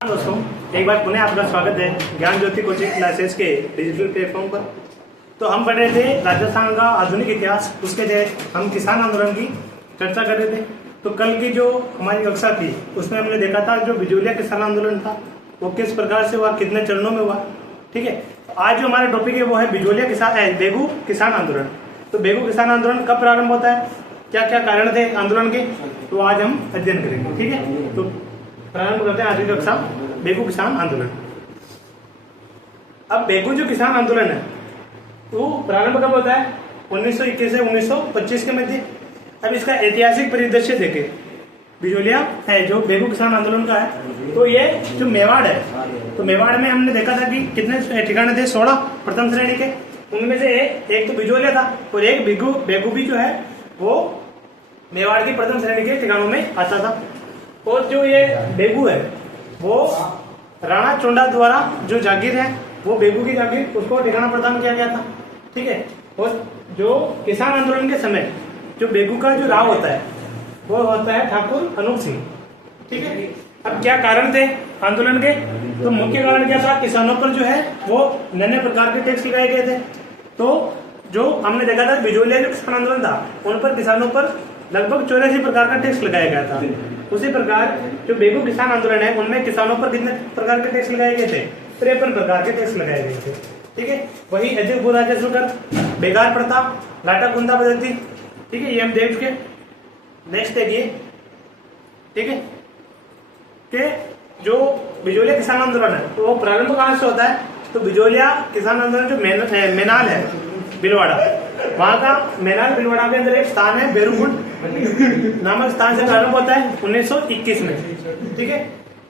दोस्तों, एक बार पुनः आपका स्वागत है ज्ञान ज्योति कोचिंग क्लासेस के डिजिटल प्लेटफॉर्म पर। तो हम पढ़ रहे थे राजस्थान का आधुनिक इतिहास, उसके तहत हम किसान आंदोलन की चर्चा कर रहे थे। तो कल की जो हमारी कक्षा थी उसमें हमने देखा था जो बिजोलिया किसान आंदोलन था वो किस प्रकार से हुआ, कितने चरणों में हुआ। ठीक है, तो आज जो हमारा टॉपिक है वो है बिजोलिया किसान बेगू किसान आंदोलन। तो बेगू किसान आंदोलन कब प्रारंभ होता है, क्या क्या कारण थे आंदोलन के, तो आज हम अध्ययन करेंगे। ठीक है, तो प्रारंभ करते हैं आज की कक्षा बेगू किसान आंदोलन। अब बेगू जो किसान आंदोलन है वो प्रारंभ कब होता है, 1921 से 1925 के मध्य। अब इसका ऐतिहासिक परिदृश्य देखें, बिजोलिया है जो बेगू किसान आंदोलन का है, तो ये जो मेवाड़ है, तो मेवाड़ में हमने देखा था कि कितने ठिकाने थे, 16 प्रथम श्रेणी के। उनमें से एक तो बिजोलिया था और एक बेगू भी जो है वो मेवाड़ की प्रथम श्रेणी के ठिकानों में आता था। और जो ये बेगू है वो राणा चोंडा द्वारा जो जागीर है वो बेगू की जागीर, उसको ठिकाना प्रदान किया गया था। ठीक है, और जो किसान आंदोलन के समय जो बेगू का जो राव होता है वो होता है ठाकुर अनूप सिंह। ठीक है, अब क्या कारण थे आंदोलन के, तो मुख्य कारण क्या था, किसानों पर जो है वो नन्हे प्रकार के टैक्स लगाए गए थे। तो जो हमने देखा था बिजोलिया जो किसान आंदोलन था उन पर किसानों पर लगभग 84 प्रकार का टैक्स लगाया गया था। उसी प्रकार जो बेगू किसान आंदोलन है उनमें किसानों पर कितने प्रकार के टैक्स लगाए गए थे, 53 प्रकार के टैक्स लगाए गए थे। ठीक है, वही अधिक भू राजस्व कर, बेगार प्रथा, लाटा गुंदा बदलती। ठीक है, ये हम देख चुके। नेक्स्ट देखिए, ठीक है, कि जो बिजोलिया किसान आंदोलन है तो वो प्रारंभ कहां से होता है, तो बिजोलिया किसान आंदोलन जो मेनाल है बिलवाड़ा, वहां का मेनाल बिलवाड़ा के अंदर एक स्थान है बेरुगुंड नामक स्थान से प्रारंभ होता है 1921 में। ठीक है,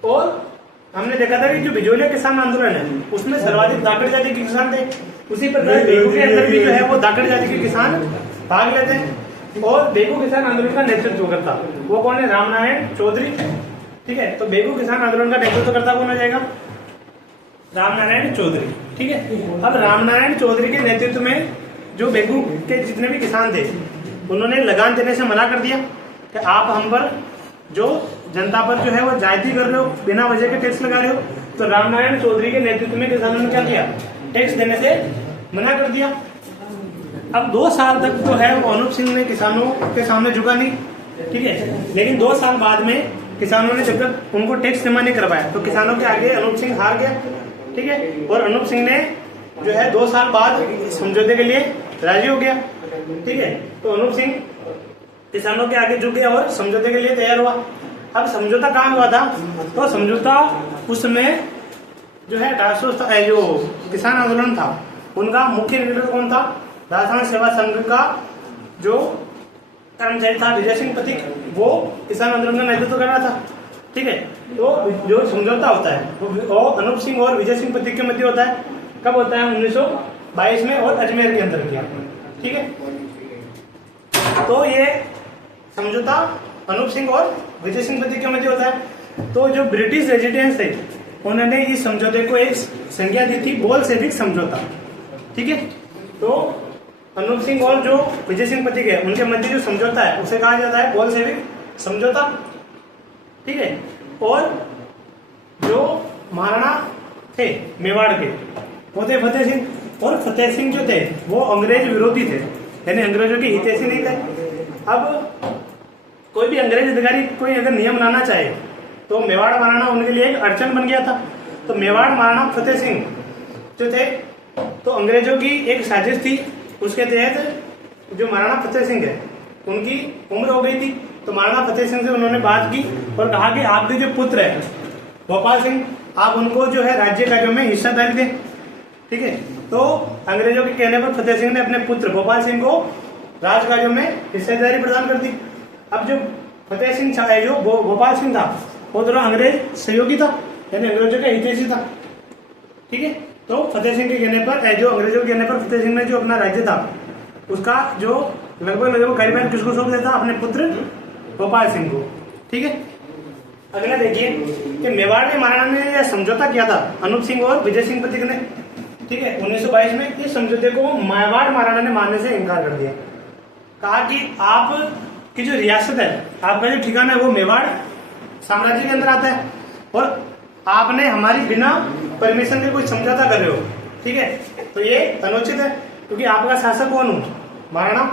और हमने देखा था कि जो बिजोलिया किसान आंदोलन है उसमें सर्वाधिक दाकड़ जाति के किसान थे। उसी प्रकार बेगू के अंदर भी जो है वो दाकड़ जाति के किसान भाग लेते हैं। और बेगू किसान आंदोलन का नेतृत्व करता वो कौन है, रामनारायण चौधरी। ठीक है, तो बेगू किसान आंदोलन का नेतृत्व करता कौन हो जाएगा, रामनारायण चौधरी। ठीक है, अब रामनारायण चौधरी के नेतृत्व में जो बेगू के जितने भी किसान थे उन्होंने लगान देने से मना कर दिया कि आप हम पर जो जनता पर जो है वो जायती कर रहे हो, बिना वजह के टैक्स लगा रहे हो। तो रामनारायण चौधरी के नेतृत्व में किसानों ने क्या किया, टैक्स देने से मना कर दिया। अब 2 साल तक जो है वो अनूप सिंह ने किसानों के सामने झुका नहीं। ठीक है, लेकिन 2 साल बाद में किसानों ने जब तक उनको टैक्स जमा नहीं करवाया तो किसानों के आगे अनूप सिंह हार गया। ठीक है, और अनूप सिंह ने जो है 2 साल बाद समझौते के लिए राजी हो गया। ठीक है, तो अनूप सिंह किसानों के आगे झुक गया और समझौते के लिए तैयार हुआ। अब समझौता कहाँ हुआ था, तो समझौता उस समय जो है जो किसान आंदोलन था उनका मुख्य लीडर कौन था, राजस्थान सेवा संघ का जो कर्मचारी था विजय सिंह पथिक, वो किसान आंदोलन का नेतृत्व कर रहा था। ठीक है, तो जो समझौता होता है वो अनूप सिंह और विजय सिंह पथिक के मध्य होता है। कब होता है, 1922 में, और अजमेर के अंदर किया। ठीक है, तो ये समझौता अनूप सिंह और विजय सिंह पथिक के मध्य होता है। तो जो ब्रिटिश रेजिडेंट्स थे उन्होंने इस समझौते को एक संज्ञा दी थी बोलशेविक समझौता। ठीक है, तो अनूप सिंह और जो विजय सिंह पथिक है उनके मध्य जो समझौता है उसे कहा जाता है बोलशेविक समझौता। ठीक है, और जो महाराणा थे मेवाड़ के वो थे फतेह सिंह, और फतेह सिंह जो थे वो अंग्रेज विरोधी थे, यानी अंग्रेजों के हितैषी नहीं थे। अब कोई भी अंग्रेज अधिकारी कोई अगर नियम लाना चाहे तो मेवाड़ महाराणा उनके लिए एक अड़चन बन गया था। तो मेवाड़ महाराणा फतेह सिंह जो थे तो अंग्रेजों की एक साजिश थी, उसके तहत जो महाराणा फतेह सिंह है उनकी उम्र हो गई थी। तो महाराणा फतेह सिंह से उन्होंने बात की और कहा कि आपके जो पुत्र है भोपाल सिंह, आप उनको जो है राज्य कार्यों में हिस्सादारी दें। ठीक है, तो अंग्रेजों के कहने पर फतेह सिंह ने अपने पुत्र भोपाल सिंह को राज कार्यों में हिस्सेदारी प्रदान कर दी। अब जो फतेह सिंह जो भोपाल सिंह था वो थोड़ा अंग्रेज सहयोगी था, यानी अंग्रेजों का हितैषी था। ठीक है, तो फतेह सिंह के कहने पर जो अंग्रेजों के कहने पर फतेह सिंह ने जो अपना राज्य था उसका जो लगभग करीबन किसको सौंप देता, अपने पुत्र भोपाल सिंह को। ठीक है, अगला देखिए कि मेवाड़ में महाराणा ने यह समझौता किया था अनूप सिंह और विजय सिंह पथिक ने। ठीक है, 1922 में इस समझौते को मेवाड़ महाराणा ने मानने से इनकार कर दिया। कहा कि आप की जो रियासत है, आपका जो ठिकाना है वो मेवाड़ साम्राज्य के अंदर आता है और आपने हमारी बिना परमिशन के कोई समझौता कर रहे हो, ठीक है, तो ये अनुचित है, क्योंकि आपका शासक कौन हूं, महाराणा,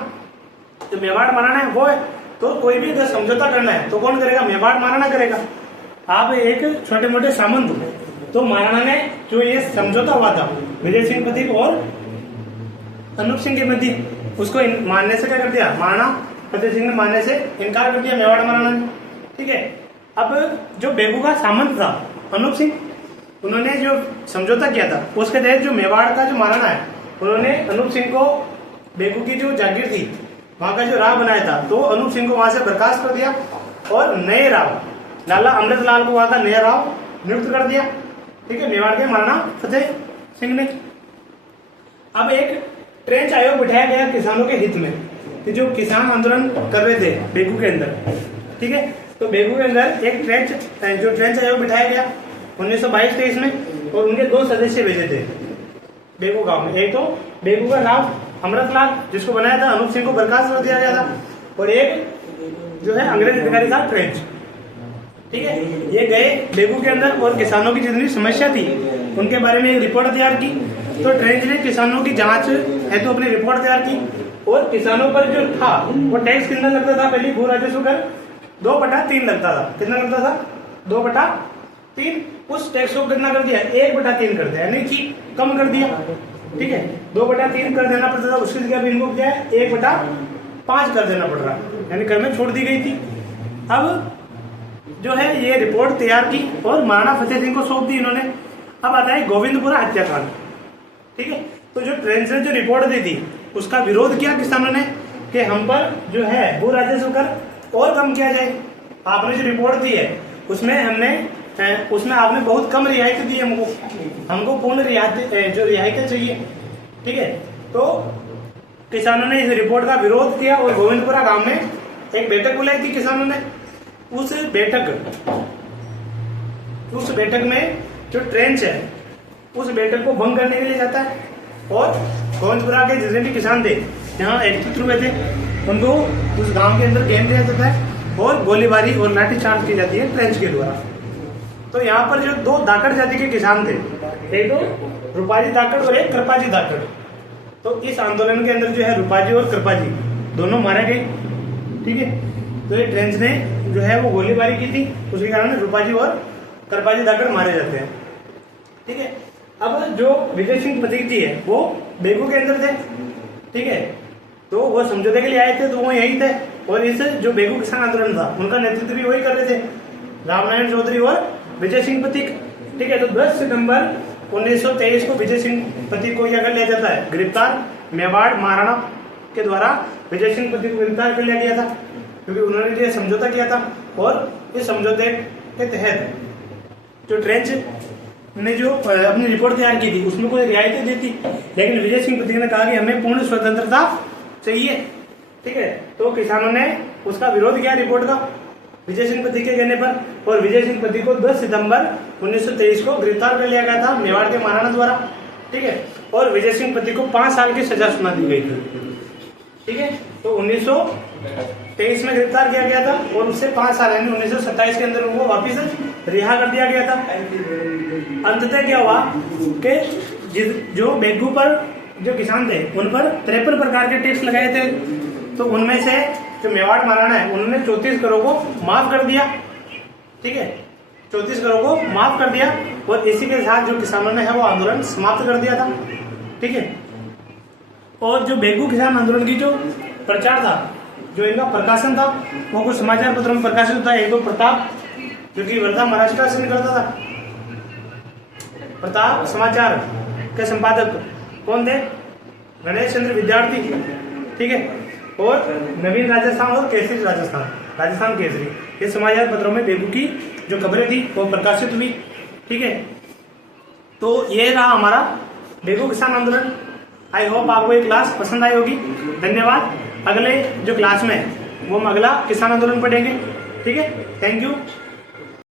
तो मेवाड़ महाराणा है वो है, तो कोई भी अगर समझौता करना है तो कौन करेगा, मेवाड़ महाराणा करेगा। आप एक छोटे मोटे सामंत हो, तो महाराणा ने जो ये समझौता हुआ था विजय सिंह प्रतीक और अनूप सिंह के मध्य, उसको मानने से क्या कर दिया, महाराणा फतेह सिंह ने मानने से इनकार कर दिया मेवाड़ महाराणा ने, ठीक है। अब जो बेगू का सामंत था अनूप सिंह, उन्होंने जो समझौता किया था उसके तहत जो मेवाड़ का जो महाराणा है, उन्होंने अनूप सिंह को बेगू की जो जागीर थी वहां का जो राव बनाया था, तो अनूप सिंह को वहां से बर्खास्त कर दिया और नए राव लाला अमृतलाल को वहां का नया राव नियुक्त कर दिया, ठीक है, मेवाड़ के महाराणा फतेह सिंह ने। अब एक ट्रेंच आयोग बिठाया गया किसानों के हित में, कि जो किसान आंदोलन कर रहे थे बेगू के अंदर, ठीक है, तो बेगू के अंदर एक ट्रेंच आयोग बिठाया गया 1922-23 में, और उनके 2 सदस्य भेजे थे बेगू गांव में। एक तो बेगू का राव अमृतलाल, जिसको बनाया था, अनूप सिंह को बर्खास्त कर दिया गया था, और एक जो है अंग्रेज अधिकारी था ट्रेंच, ठीक है। ये गए बेगू के अंदर और किसानों की जितनी समस्या थी उनके बारे में एक रिपोर्ट तैयार की। तो ट्रेंच ने किसानों की जांच है तो अपनी रिपोर्ट तैयार की, और किसानों पर जो था वो टैक्स कितना लगता था, पहले भू राजस्व कर 2/3 लगता था, कितना लगता था, 2/3, उस टैक्स को कितना कर दिया, 1/3 कर दिया, यानी कि कम कर दिया, ठीक है, 2/3 कर देना पड़ता था, उसकी जगह भी इनको क्या है 1/5 कर देना पड़ रहा, यानी कर में छोड़ दी गई थी। अब जो है ये रिपोर्ट तैयार की और महाराणा फतेह सिंह को सौंप दी इन्होंने। अब आता है गोविंदपुरा हत्याकांड, ठीक है, तो जो ट्रेंच ने जो रिपोर्ट दी थी उसका विरोध किया किसानों ने कि हम पर जो है भू राजस्व कर और कम किया जाए। आपने जो रिपोर्ट दी है उसमें आपने बहुत कम रियायत दी हमको पूर्ण रियायत जो रियायतें चाहिए, ठीक है। तो किसानों ने इस रिपोर्ट का विरोध किया और गोविंदपुरा गांव में एक बैठक बुलाई थी किसानों ने। उस बैठक में जो ट्रेंच है उस बैठक को भंग करने के लिए जाता है, और गोविंदपुरा के जितने भी किसान थे यहाँ एकत्रित हुए थे उनको उस गांव के अंदर घेर दिया जाता है और गोलीबारी और लाठीचार्ज की जाती है ट्रेंच के द्वारा। तो यहाँ पर जो 2 धाकड़ जाति के किसान थे, एक तो रूपाजी धाकड़ और एक कृपाजी धाकड़, तो इस आंदोलन के अंदर जो है रूपाजी और कृपाजी दोनों मारे गए, ठीक है। तो ये ट्रेंच ने जो है वो गोलीबारी की थी, उसके कारण रूपाजी और कृपाजी धाकड़ मारे जाते हैं, ठीक है। अब जो विजय सिंह प्रतीक जी है वो बेगू के अंदर थे, ठीक है, तो वो समझौते के लिए आए थे, तो वो यही थे, और इस जो बेगू किसान आंदोलन था उनका नेतृत्व भी वही कर रहे थे, रामनारायण चौधरी और विजय सिंह प्रतीक, ठीक है। तो 10 सितंबर 1923 को विजय सिंह प्रतीक को क्या कर लिया जाता है, गिरफ्तार, मेवाड़ महाराणा के द्वारा विजय सिंह प्रतीक को गिरफ्तार कर लिया गया था, क्योंकि उन्होंने ये समझौता किया था। और इस समझौते के तहत जो ट्रेंच ने जो अपनी रिपोर्ट तैयार की थी उसमें कोई रियायतें दी थी, लेकिन विजय सिंह प्रतीक ने कहा कि हमें पूर्ण स्वतंत्रता चाहिए, ठीक है। तो किसानों ने उसका विरोध किया रिपोर्ट का विजय सिंह प्रतीक के कहने पर, और विजय सिंह प्रतीक को 10 सितंबर 1923 को गिरफ्तार कर लिया गया था मेवाड़ के महाराणा द्वारा, ठीक है। और विजय सिंह प्रतीक को 5 साल की सजा सुना दी गई थी, ठीक है। तो 1923 में गिरफ्तार किया गया था और उससे 5 साल यानी 1927 के अंदर उनको वापिस रिहा कर दिया गया था। अंततः क्या हुआ कि जो बेगू पर जो किसान थे उन पर 53 प्रकार के टैक्स लगाए थे, तो उनमें से जो मेवाड़ महाराणा है उन्होंने 34 करोड़ को माफ कर दिया, ठीक है, 34 करोड़ को माफ कर दिया, और इसी के साथ जो किसानों ने है वो आंदोलन समाप्त कर दिया था, ठीक है। और जो बेगू किसान आंदोलन की जो प्रचार था, जो इनका प्रकाशन था, वो कुछ समाचार पत्रों में प्रकाशित होता है। एक तो प्रताप, जो कि वर्धा महाराष्ट्र से निकलता था, प्रताप समाचार के संपादक कौन थे, गणेश चंद्र विद्यार्थी, ठीक है। और नवीन राजस्थान और केसरी राजस्थान केसरी, ये समाचार पत्रों में बेगू की जो खबरें थी वो प्रकाशित हुई, ठीक है। तो ये रहा हमारा बेगू किसान आंदोलन। आई होप आपको ये क्लास पसंद आई होगी। धन्यवाद। अगले जो क्लास में वो हम अगला किसान आंदोलन पढ़ेंगे, ठीक है। Thank you.